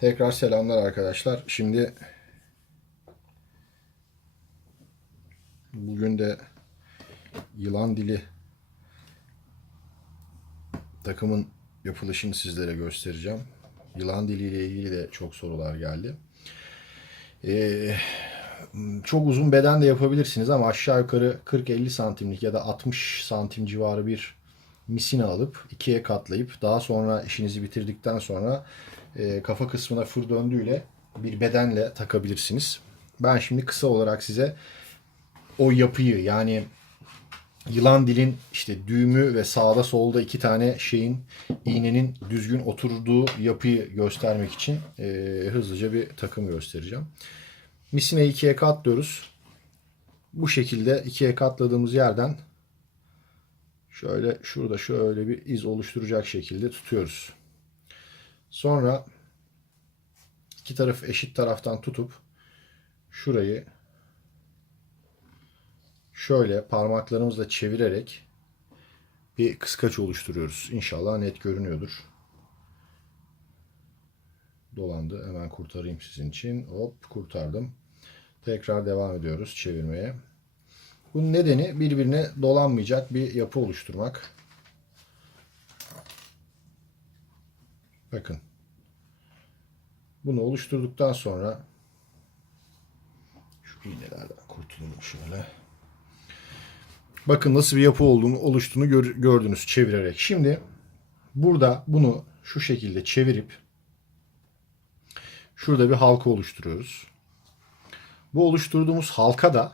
Tekrar selamlar arkadaşlar. Şimdi bugün de yılan dili takımın yapılışını sizlere göstereceğim. Yılan dili ile ilgili de çok sorular geldi. Ee, çok uzun beden de yapabilirsiniz ama aşağı yukarı 40-50 santimlik ya da 60 santim civarı bir misina alıp ikiye katlayıp daha sonra işinizi bitirdikten sonra e, kafa kısmına fır döndüğüyle bir bedenle takabilirsiniz. Ben şimdi kısa olarak size o yapıyı yani yılan dilin işte düğümü ve sağda solda iki tane şeyin iğnenin düzgün oturduğu yapıyı göstermek için e, hızlıca bir takım göstereceğim. Misineyi ikiye katlıyoruz. Bu şekilde ikiye katladığımız yerden şöyle şurada şöyle bir iz oluşturacak şekilde tutuyoruz. Sonra iki tarafı eşit taraftan tutup şurayı şöyle parmaklarımızla çevirerek bir kıskaç oluşturuyoruz. İnşallah net görünüyordur. Dolandı. Hemen kurtarayım sizin için. Hop kurtardım. Tekrar devam ediyoruz çevirmeye. Bunun nedeni birbirine dolanmayacak bir yapı oluşturmak. Bakın. Bunu oluşturduktan sonra şu iğnelerden kurtulalım şöyle. Bakın nasıl bir yapı olduğunu oluştuğunu gör- gördünüz çevirerek. Şimdi burada bunu şu şekilde çevirip şurada bir halka oluşturuyoruz. Bu oluşturduğumuz halka da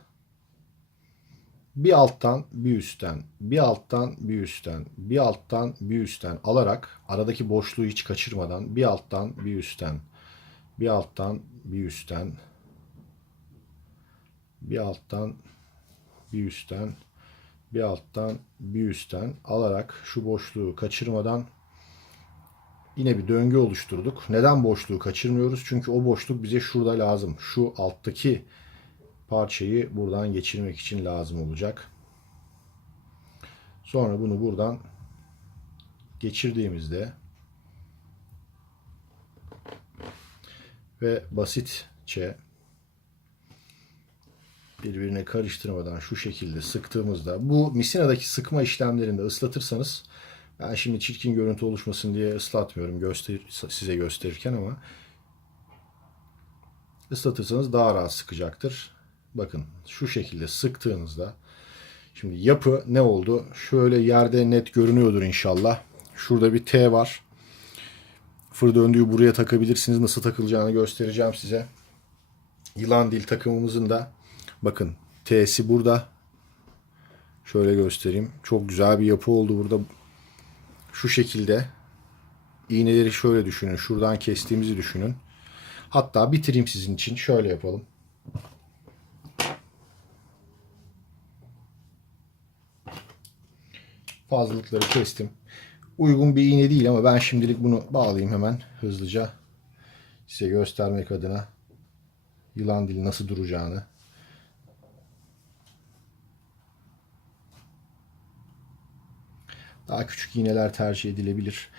bir alttan bir üstten, bir alttan bir üstten, bir alttan bir üstten alarak aradaki boşluğu hiç kaçırmadan bir alttan bir üstten, bir alttan bir üstten, bir alttan bir üstten, bir alttan bir üstten alarak şu boşluğu kaçırmadan yine bir döngü oluşturduk. Neden boşluğu kaçırmıyoruz? Çünkü o boşluk bize şurada lazım. Şu alttaki parçayı buradan geçirmek için lazım olacak. Sonra bunu buradan geçirdiğimizde ve basitçe birbirine karıştırmadan şu şekilde sıktığımızda bu misinadaki sıkma işlemlerinde ıslatırsanız ben şimdi çirkin görüntü oluşmasın diye ıslatmıyorum göster size gösterirken ama ıslatırsanız daha rahat sıkacaktır. Bakın şu şekilde sıktığınızda şimdi yapı ne oldu? Şöyle yerde net görünüyordur inşallah. Şurada bir T var. Fır döndüğü buraya takabilirsiniz. Nasıl takılacağını göstereceğim size. Yılan dil takımımızın da bakın T'si burada. Şöyle göstereyim. Çok güzel bir yapı oldu burada. Şu şekilde iğneleri şöyle düşünün. Şuradan kestiğimizi düşünün. Hatta bitireyim sizin için. Şöyle yapalım. Fazlalıkları kestim. Uygun bir iğne değil ama ben şimdilik bunu bağlayayım hemen hızlıca. Size göstermek adına yılan dili nasıl duracağını. Daha küçük iğneler tercih edilebilir.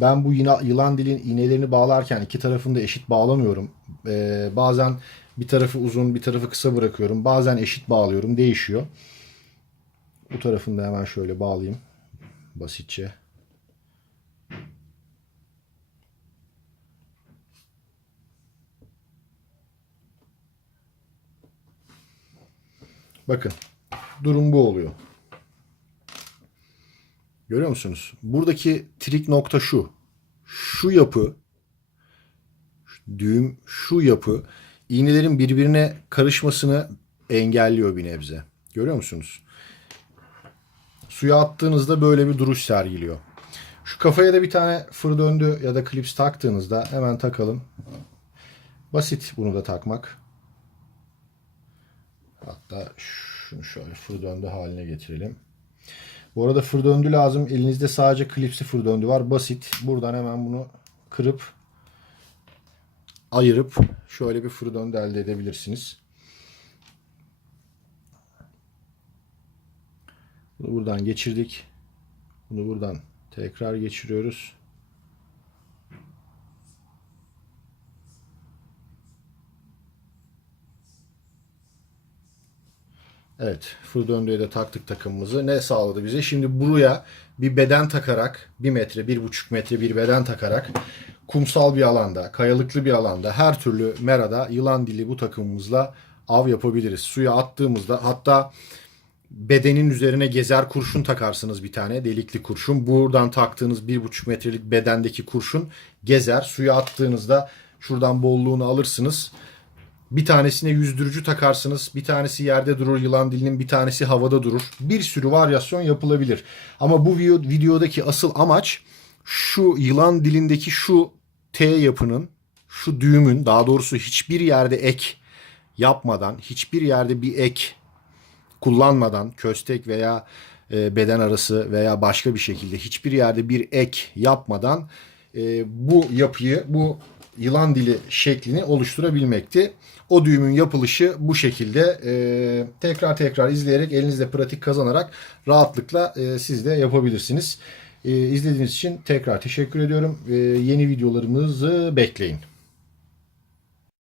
Ben bu yılan dilin iğnelerini bağlarken iki tarafını da eşit bağlamıyorum. Ee, bazen bir tarafı uzun bir tarafı kısa bırakıyorum. Bazen eşit bağlıyorum. Değişiyor. Bu tarafını da hemen şöyle bağlayayım basitçe. Bakın durum bu oluyor. Görüyor musunuz? Buradaki trik nokta şu. Şu yapı düğüm şu yapı iğnelerin birbirine karışmasını engelliyor bir nebze. Görüyor musunuz? Suya attığınızda böyle bir duruş sergiliyor. Şu kafaya da bir tane fır döndü ya da klips taktığınızda hemen takalım. Basit bunu da takmak. Hatta şunu şöyle fır döndü haline getirelim. Bu arada fır döndü lazım. Elinizde sadece klipsi fır döndü var. Basit. Buradan hemen bunu kırıp ayırıp şöyle bir fır döndü elde edebilirsiniz. Bunu buradan geçirdik. Bunu buradan tekrar geçiriyoruz. Evet. Fır döndüğe de taktık takımımızı. Ne sağladı bize? Şimdi buraya bir beden takarak, bir metre, bir buçuk metre bir beden takarak kumsal bir alanda, kayalıklı bir alanda, her türlü merada yılan dili bu takımımızla av yapabiliriz. Suya attığımızda hatta bedenin üzerine gezer kurşun takarsınız bir tane delikli kurşun. Buradan taktığınız bir buçuk metrelik bedendeki kurşun gezer. Suya attığınızda şuradan bolluğunu alırsınız. Bir tanesine yüzdürücü takarsınız. Bir tanesi yerde durur yılan dilinin bir tanesi havada durur. Bir sürü varyasyon yapılabilir. Ama bu video- videodaki asıl amaç şu yılan dilindeki şu T yapının şu düğümün daha doğrusu hiçbir yerde ek yapmadan hiçbir yerde bir ek kullanmadan köstek veya e, beden arası veya başka bir şekilde hiçbir yerde bir ek yapmadan e, bu yapıyı bu yılan dili şeklini oluşturabilmekti. O düğümün yapılışı bu şekilde e, tekrar tekrar izleyerek elinizde pratik kazanarak rahatlıkla e, siz de yapabilirsiniz. E, izlediğiniz için tekrar teşekkür ediyorum. E, yeni videolarımızı bekleyin.